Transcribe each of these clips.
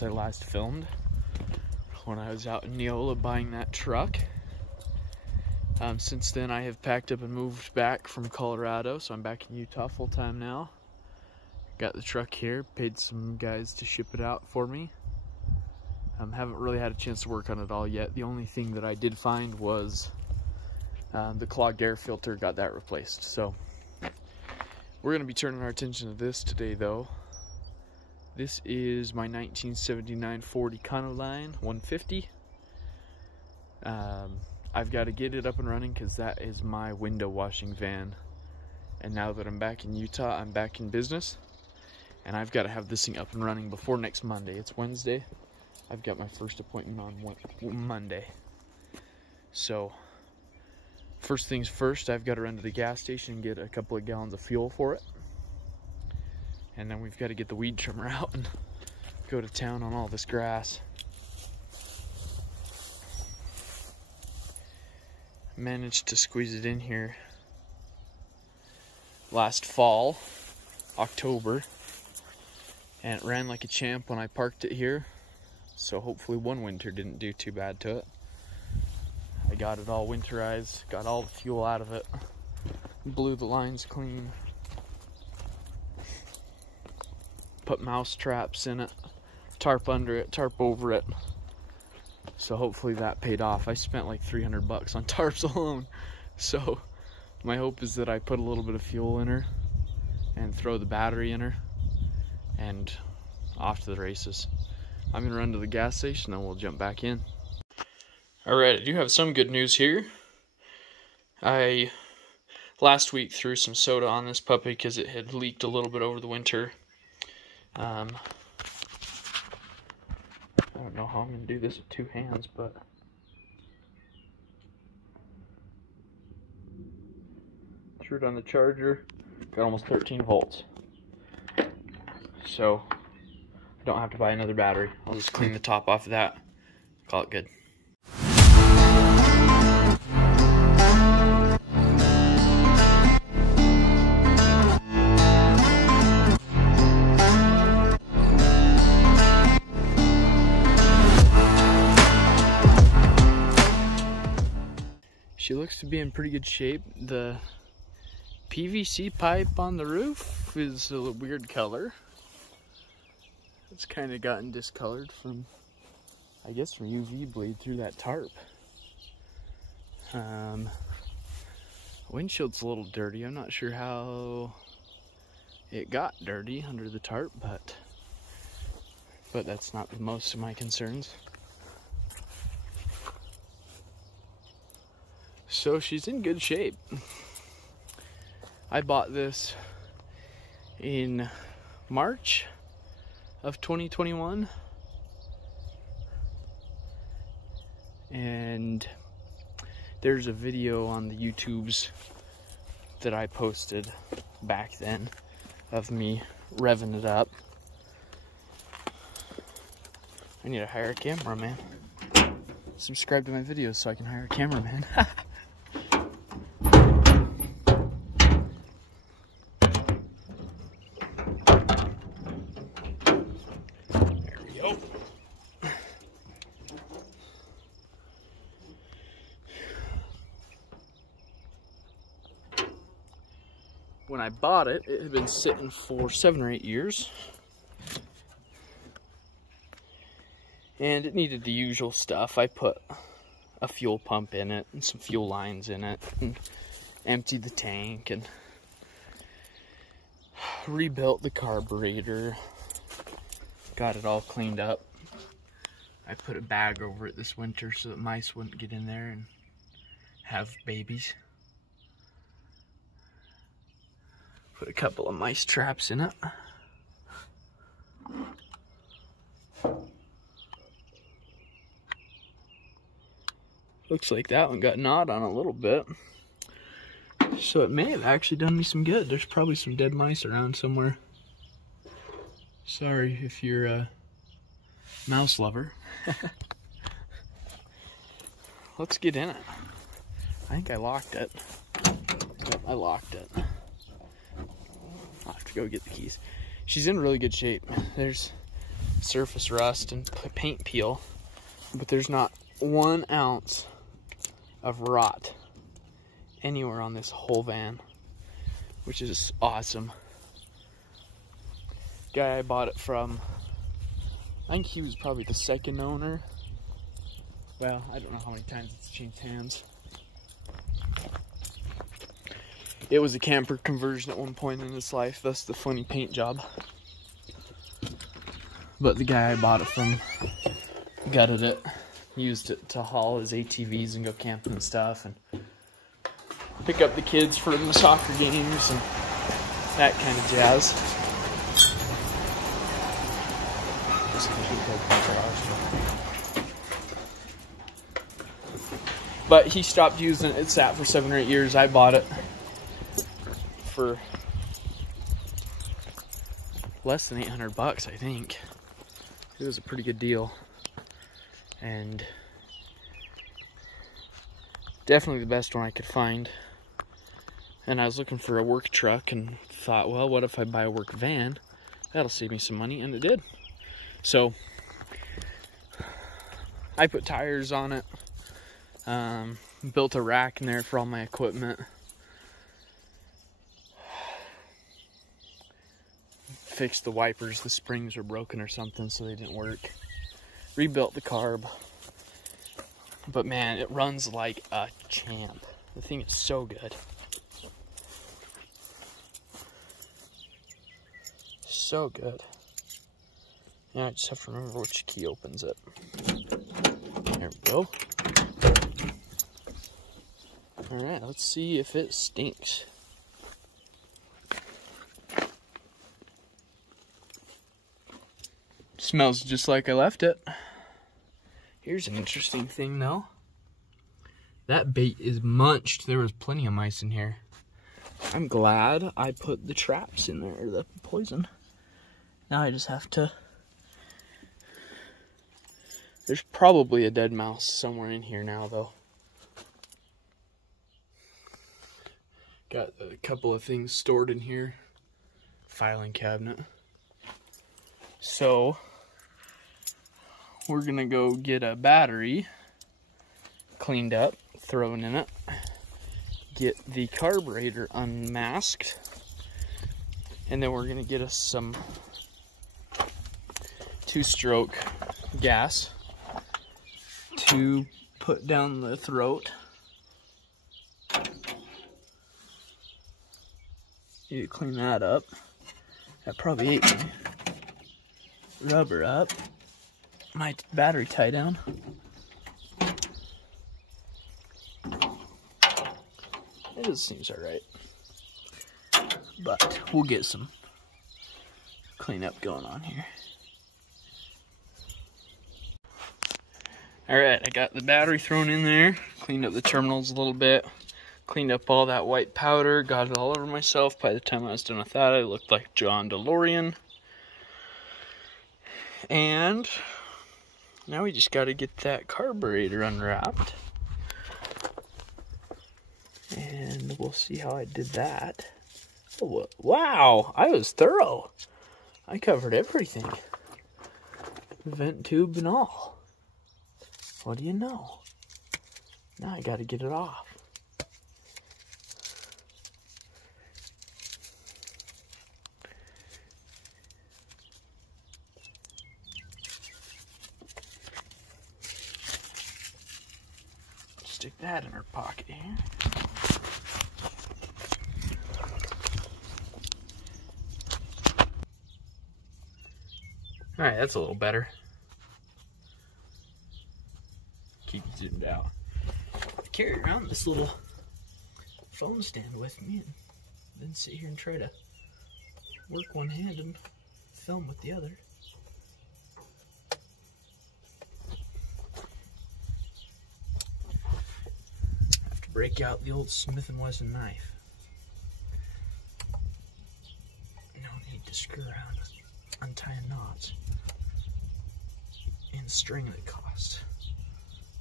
since I last filmed, when I was out in Neola buying that truck. Since then I have packed up and moved back from Colorado, so I'm back in Utah full time now. Got the truck here, paid some guys to ship it out for me. Haven't really had a chance to work on it all yet. The only thing that I did find was the clogged air filter, got that replaced. So we're going to be turning our attention to this today though. This is my 1979 Ford Econoline 150. I've got to get it up and running because that is my window washing van. And now that I'm back in Utah, I'm back in business. And I've got to have this thing up and running before next Monday. It's Wednesday. I've got my first appointment on Monday. So, first things first, I've got to run to the gas station and get a couple of gallons of fuel for it. And then we've got to get the weed trimmer out and go to town on all this grass. Managed to squeeze it in here last fall, October, and it ran like a champ when I parked it here, so hopefully one winter didn't do too bad to it. I got it all winterized, got all the fuel out of it, blew the lines clean, put mouse traps in it, tarp under it, tarp over it. So hopefully that paid off. I spent like 300 bucks on tarps alone. So my hope is that I put a little bit of fuel in her and throw the battery in her and off to the races. I'm gonna run to the gas station and we'll jump back in. Alright, I do have some good news here. I last week threw some soda on this puppy because it had leaked a little bit over the winter. I don't know how I'm going to do this with two hands, but threw it on the charger, got almost 13 volts. So I don't have to buy another battery. I'll just clean the top off of that, call it good. She looks to be in pretty good shape. The PVC pipe on the roof is a weird color. It's kind of gotten discolored from, I guess, from UV bleed through that tarp. Windshield's a little dirty. I'm not sure how it got dirty under the tarp, but that's not the most of my concerns. So she's in good shape. I bought this in March of 2021. And there's a video on the YouTubes that I posted back then of me revving it up. I need to hire a cameraman. Subscribe to my videos so I can hire a cameraman. When I bought it, it had been sitting for 7 or 8 years. And it needed the usual stuff. I put a fuel pump in it and some fuel lines in it and emptied the tank and rebuilt the carburetor. Got it all cleaned up. I put a bag over it this winter so that mice wouldn't get in there and have babies. Put a couple of mice traps in it. Looks like that one got gnawed on a little bit. So it may have actually done me some good. There's probably some dead mice around somewhere. Sorry if you're a mouse lover. Let's get in it. I think I locked it. Yep, I locked it. I'll have to go get the keys. She's in really good shape. There's surface rust and paint peel, but there's not 1 ounce of rot anywhere on this whole van, which is awesome. Guy I bought it from, I think he was probably the 2nd owner. Well, I don't know how many times it's changed hands. It was a camper conversion at one point in his life, thus the funny paint job. But the guy I bought it from gutted it, used it to haul his ATVs and go camping and stuff, and pick up the kids for the soccer games and that kind of jazz. But he stopped using it. It sat for 7 or 8 years. I bought it for less than 800 bucks, I think. It was a pretty good deal. And definitely the best one I could find. And I was looking for a work truck and thought, well, what if I buy a work van? That'll save me some money, and it did. So I put tires on it, built a rack in there for all my equipment, fixed the wipers, the springs were broken or something, so they didn't work, rebuilt the carb. But man, it runs like a champ. The thing is so good. So good. Yeah, I just have to remember which key opens it. There we go. Alright, let's see if it stinks. Smells just like I left it. Here's an interesting thing though. That bait is munched. There was plenty of mice in here. I'm glad I put the traps in there, or the poison. Now I just have to... There's probably a dead mouse somewhere in here now, though. Got a couple of things stored in here. Filing cabinet. So, we're gonna go get a battery cleaned up, thrown in it. Get the carburetor unmasked. And then we're gonna get us some 2-stroke gas to put down the throat. You clean that up. That probably ate me. Rubber up. My battery tie down. It just seems alright. But we'll get some cleanup going on here. Alright, I got the battery thrown in there, cleaned up the terminals a little bit, cleaned up all that white powder, got it all over myself. By the time I was done with that, I looked like John DeLorean. And now we just got to get that carburetor unwrapped. And we'll see how I did that. Oh, wow, I was thorough. I covered everything. Vent tube and all. What do you know? Now I gotta get it off. Stick that in our pocket here. Alright, that's a little better. Keep it zoomed out. I carry around this little phone stand with me and then sit here and try to work one hand and film with the other. I have to break out the old Smith & Wesson knife. No need to screw around untying knots and string that costs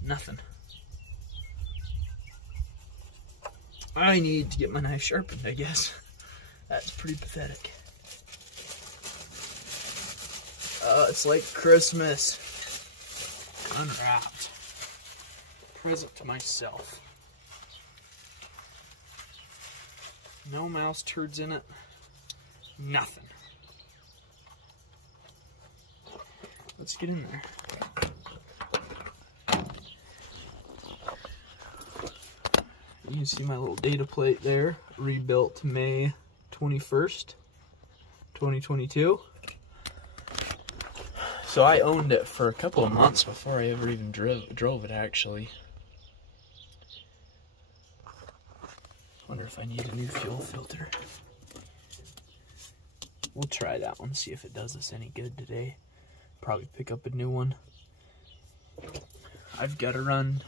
nothing. I need to get my knife sharpened, I guess. That's pretty pathetic. It's like Christmas. Unwrapped. Present to myself. No mouse turds in it. Nothing. Let's get in there. You can see my little data plate there. Rebuilt May 21st, 2022. So I owned it for a couple of months before I ever even drove it, actually. Wonder if I need a new fuel filter. We'll try that one, see if it does us any good today. Probably pick up a new one. I've got to run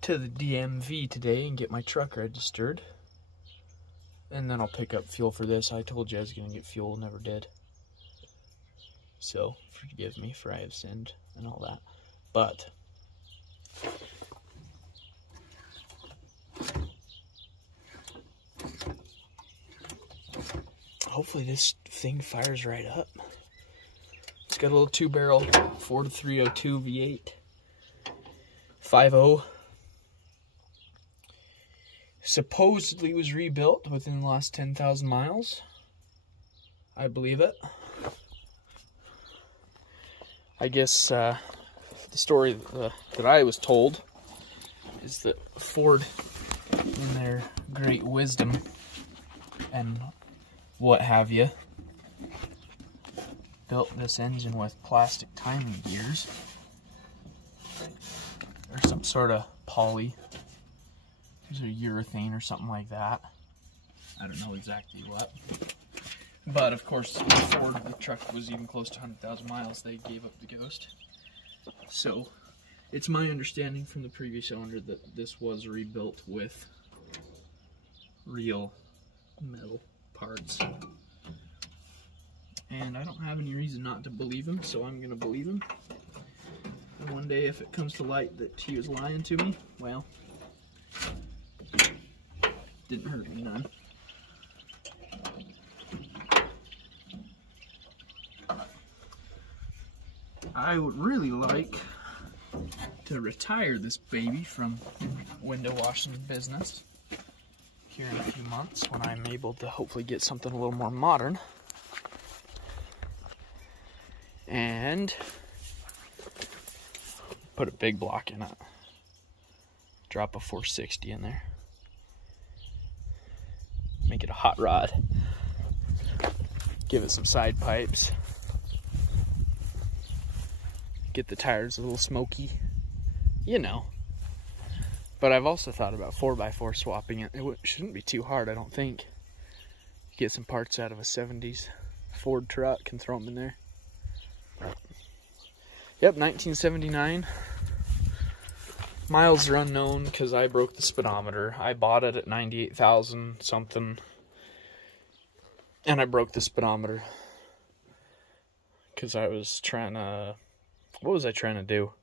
to the DMV today and get my truck registered. And then I'll pick up fuel for this. I told you I was going to get fuel, never did. So, forgive me for I have sinned and all that. But hopefully this thing fires right up. It's got a little 2-barrel Ford 302 V8 5.0. Supposedly was rebuilt within the last 10,000 miles. I believe it. I guess the story that I was told is that Ford, in their great wisdom and what have you, built this engine with plastic timing gears or some sort of poly. These are urethane or something like that. I don't know exactly what. But of course, before the truck was even close to 100,000 miles, they gave up the ghost. So, it's my understanding from the previous owner that this was rebuilt with real metal parts. And I don't have any reason not to believe him, so I'm going to believe him. And one day, if it comes to light that he was lying to me, well, didn't hurt me none. I would really like to retire this baby from window washing business here in a few months when I'm able to hopefully get something a little more modern. And put a big block in it. Drop a 460 in there. Make it a hot rod. Give it some side pipes. Get the tires a little smoky, you know. But I've also thought about 4x4 swapping it. It shouldn't be too hard, I don't think. Get some parts out of a 70s Ford truck and throw them in there. Yep, 1979. Miles are unknown because I broke the speedometer. I bought it at 98,000 something. And I broke the speedometer because I was trying to... What was I trying to do?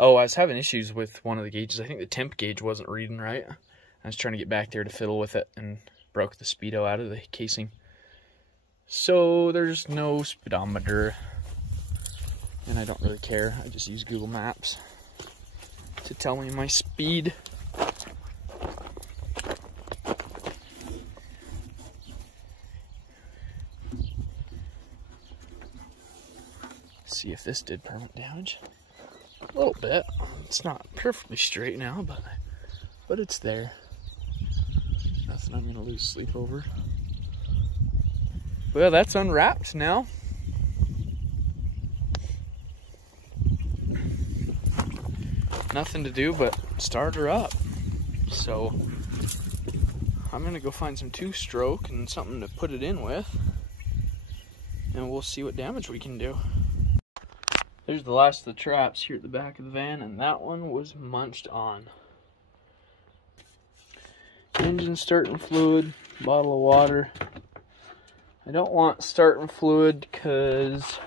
Oh, I was having issues with one of the gauges. I think the temp gauge wasn't reading right. I was trying to get back there to fiddle with it and broke the speedo out of the casing. So there's no speedometer. And I don't really care. I just use Google Maps to tell me my speed. See if this did permanent damage. A little bit. It's not perfectly straight now, but it's there. Nothing I'm gonna lose sleep over. Well, that's unwrapped now. Nothing to do but start her up. So I'm gonna go find some 2-stroke and something to put it in with, and we'll see what damage we can do. There's the last of the traps here at the back of the van, and that one was munched on. Engine starting fluid, bottle of water. I don't want starting fluid because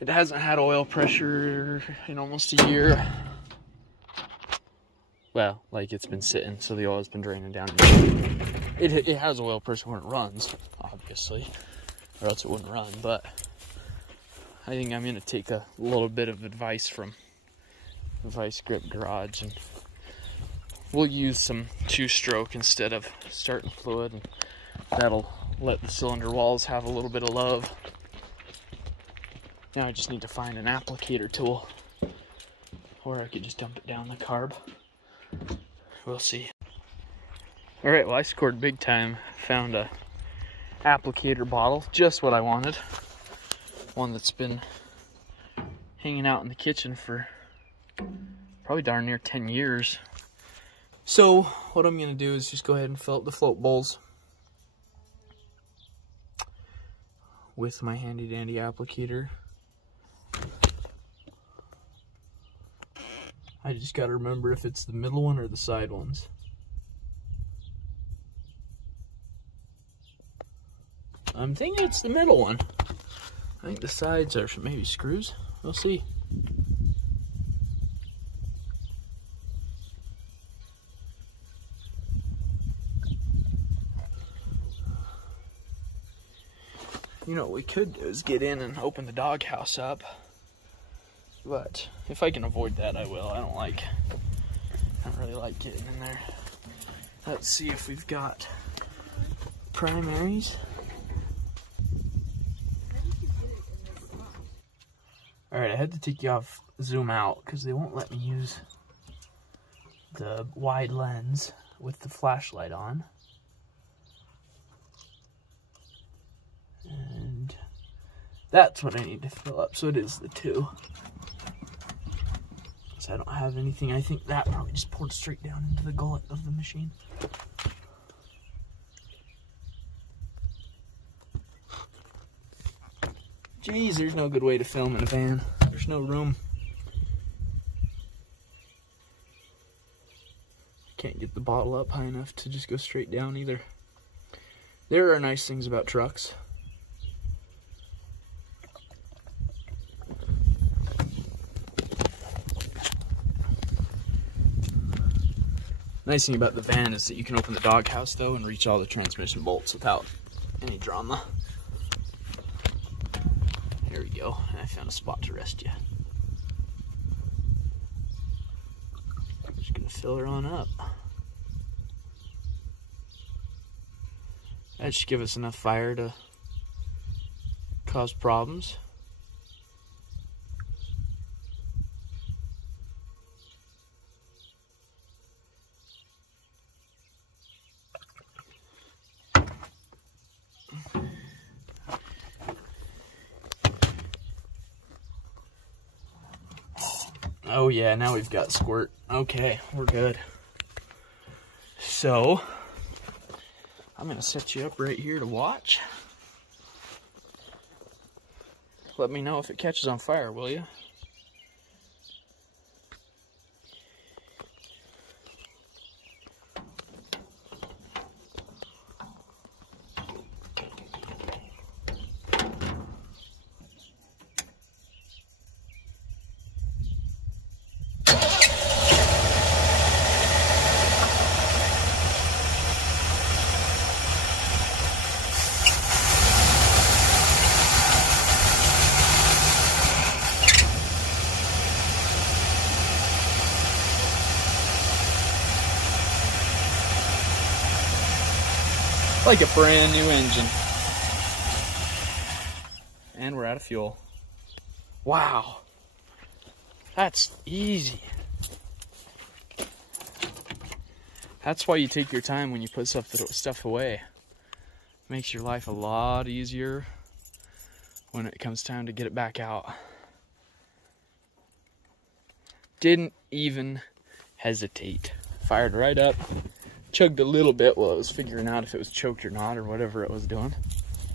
it hasn't had oil pressure in almost a year. Well, like it's been sitting, so the oil's been draining down. It has oil pressure when it runs, obviously. or else it wouldn't run. But I think I'm going to take a little bit of advice from Vice Grip Garage, and we'll use some 2-stroke instead of starting fluid, and that'll let the cylinder walls have a little bit of love. Now I just need to find an applicator tool, or I could just dump it down the carb. We'll see. Alright, well, I scored big time. Found a applicator bottle, just what I wanted. One that's been hanging out in the kitchen for probably darn near 10 years. So what I'm going to do is just go ahead and fill up the float bowls with my handy dandy applicator. I just got to remember if it's the middle one or the side ones. I'm thinking it's the middle one. I think the sides are maybe screws. We'll see. You know what we could do is get in and open the doghouse up. But if I can avoid that, I will. I don't really like getting in there. Let's see if we've got primaries. Alright, I had to take you off zoom out because they won't let me use the wide lens with the flashlight on. And that's what I need to fill up, so it is the 2. So I don't have anything. I think that probably just poured straight down into the gullet of the machine. Jeez, there's no good way to film in a van. There's no room. Can't get the bottle up high enough to just go straight down either. There are nice things about trucks. Nice thing about the van is that you can open the doghouse though and reach all the transmission bolts without any drama. There we go. I found a spot to rest you. I'm just gonna fill her on up. That should give us enough fire to cause problems. Oh yeah, now we've got squirt. Okay, we're good. So, I'm gonna set you up right here to watch. Let me know if it catches on fire, will you? Like a brand new engine. And we're out of fuel. Wow. That's easy. That's why you take your time when you put stuff away. Makes your life a lot easier when it comes time to get it back out. Didn't even hesitate. Fired right up. Chugged a little bit while I was figuring out if it was choked or not or whatever it was doing.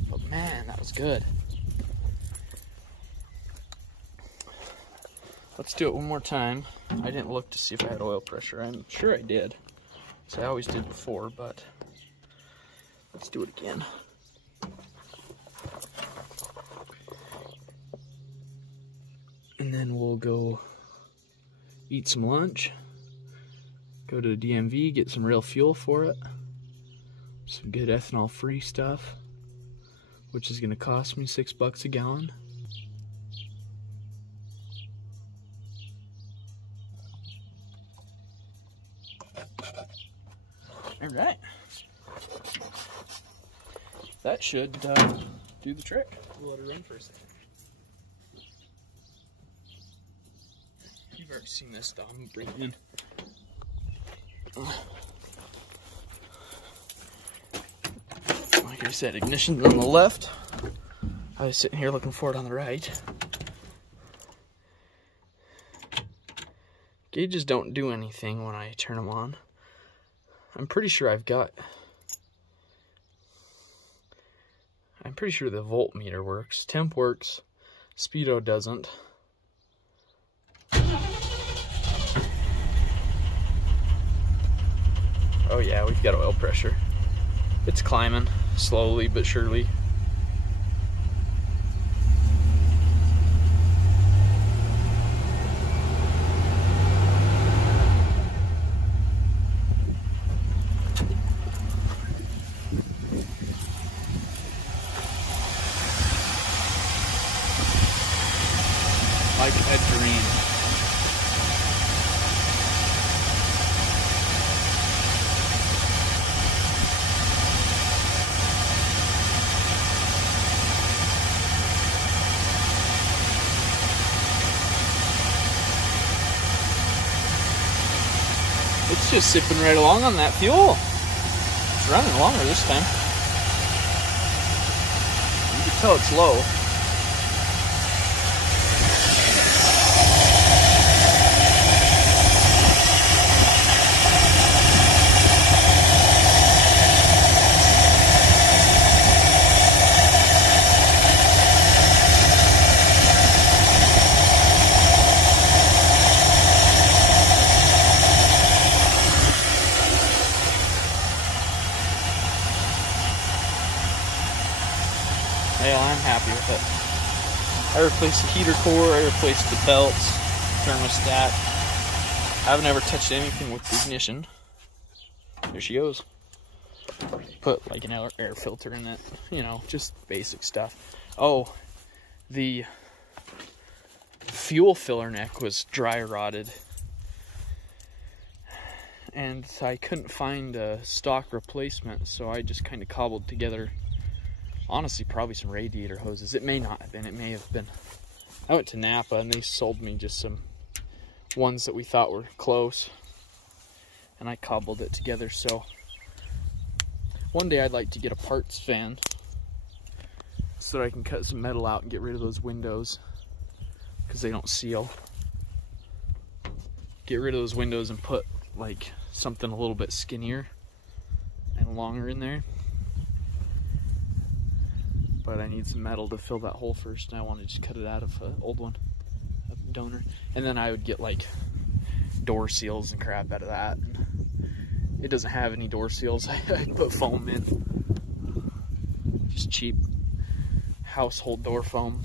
But man, that was good. Let's do it one more time. I didn't look to see if I had oil pressure. I'm sure I did. So I always did before, but let's do it again. And then we'll go eat some lunch. Go to the DMV, get some real fuel for it. Some good ethanol-free stuff. which is gonna cost me $6 a gallon. All right, that should do the trick. We'll let it run for a second. You've already seen this stuff. I'm gonna bring it in. Like I said, ignition's on the left. I was sitting here looking for it on the right. Gauges don't do anything when I turn them on. I'm pretty sure the voltmeter works. Temp works. Speedo doesn't. Oh yeah, we've got oil pressure. It's climbing slowly but surely. Like a dream. It's just sipping right along on that fuel. It's running longer this time. You can tell it's low. Well, I'm happy with it. I replaced the heater core, I replaced the belts, thermostat. I haven't ever touched anything with the ignition. There she goes. Put like an air filter in it, you know, just basic stuff. Oh, the fuel filler neck was dry rotted. And I couldn't find a stock replacement, so I just kind of cobbled together, honestly, probably some radiator hoses. It may not have been, it may have been. I went to Napa and they sold me just some ones that we thought were close, and I cobbled it together. So one day I'd like to get a parts van so that I can cut some metal out and get rid of those windows because they don't seal. Get rid of those windows and put like something a little bit skinnier and longer in there. But I need some metal to fill that hole first, and I want to just cut it out of an old one, a donor. And then I would get like door seals and crap out of that. It doesn't have any door seals. I put foam in, just cheap household door foam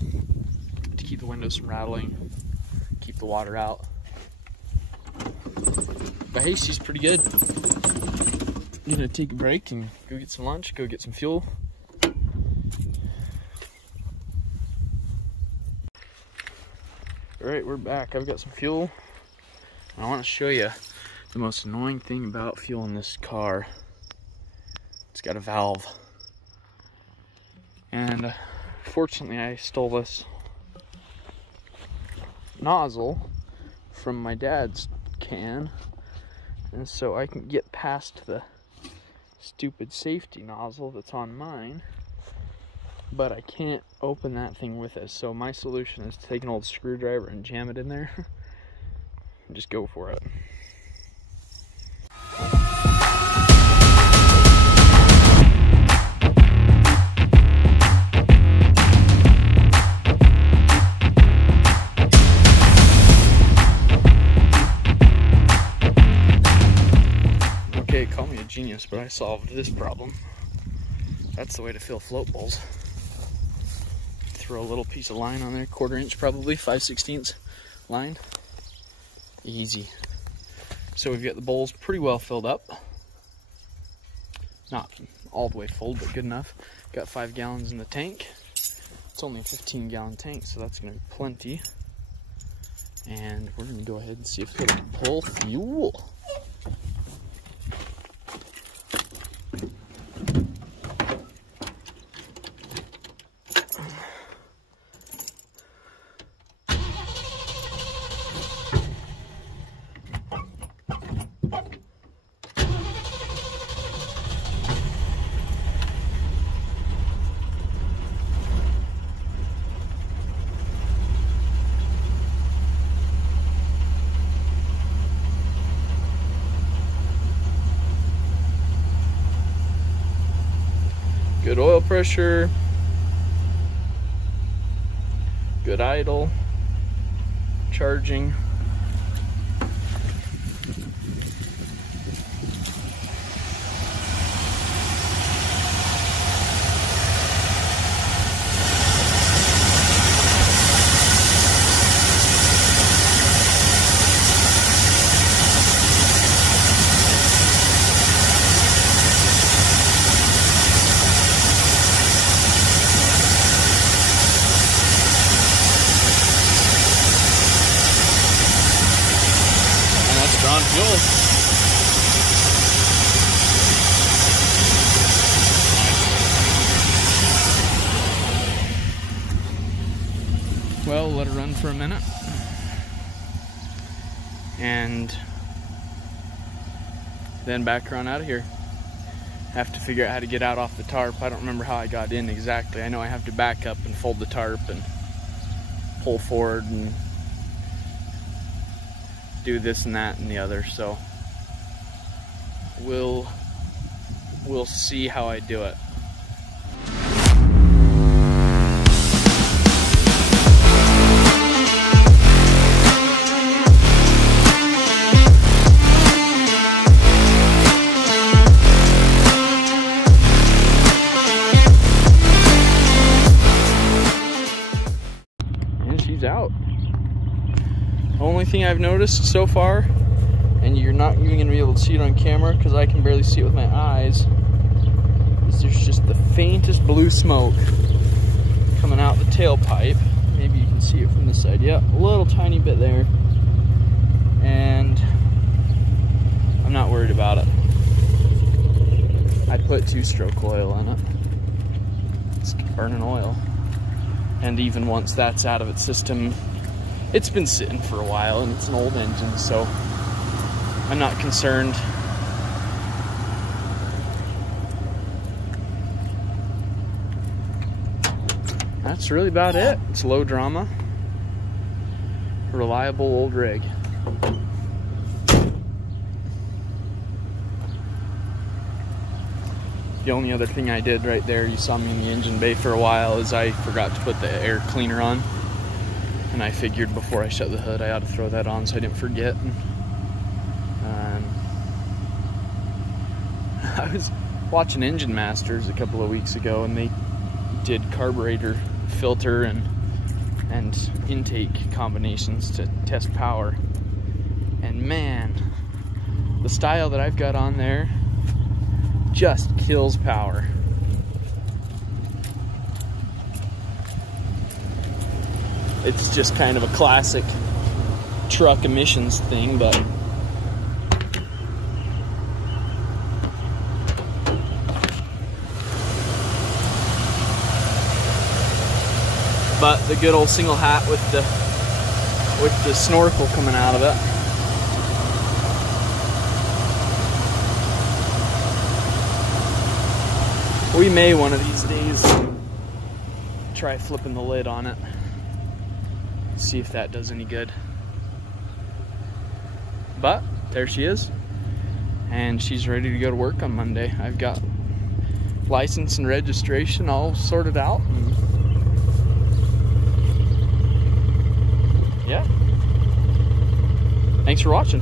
to keep the windows from rattling, keep the water out. But hey, she's pretty good. I'm gonna take a break and go get some lunch, go get some fuel. Alright, we're back. I've got some fuel. I want to show you the most annoying thing about fuel in this car. It's got a valve. And fortunately I stole this nozzle from my dad's can. And so I can get past the stupid safety nozzle that's on mine. But I can't open that thing with it. So my solution is to take an old screwdriver and jam it in there and just go for it. Okay, call me a genius, but I solved this problem. That's the way to fill float bowls. Throw a little piece of line on there, 1/4 inch probably, 5/16 line. Easy. So we've got the bowls pretty well filled up. Not all the way full, but good enough. Got 5 gallons in the tank. It's only a 15-gallon tank, so that's gonna be plenty. And we're gonna go ahead and see if it'll pull fuel. Good oil pressure, good idle, charging. On fuel. Well, let it run for a minute. And then back around out of here. Have to figure out how to get out off the tarp. I don't remember how I got in exactly. I know I have to back up and fold the tarp and pull forward and do this and that and the other, so we'll see how I do it. And she's out. Only thing I've noticed so far, and you're not even going to be able to see it on camera because I can barely see it with my eyes, is there's just the faintest blue smoke coming out the tailpipe. Maybe you can see it from this side. Yeah, a little tiny bit there. And I'm not worried about it. I put 2-stroke oil in it. It's burning oil. And even once that's out of its system, it's been sitting for a while, and it's an old engine, so I'm not concerned. That's really about it. It's low drama, reliable old rig. The only other thing I did right there, you saw me in the engine bay for a while, is I forgot to put the air cleaner on. And I figured before I shut the hood, I ought to throw that on so I didn't forget. I was watching Engine Masters a couple of weeks ago, and they did carburetor filter and intake combinations to test power. And man, the style that I've got on there just kills power. It's just kind of a classic truck emissions thing, but the good old single hat with the snorkel coming out of it. We may one of these days try flipping the lid on it. See if that does any good. But there she is, and she's ready to go to work on Monday. I've got license and registration all sorted out, and yeah. Thanks for watching.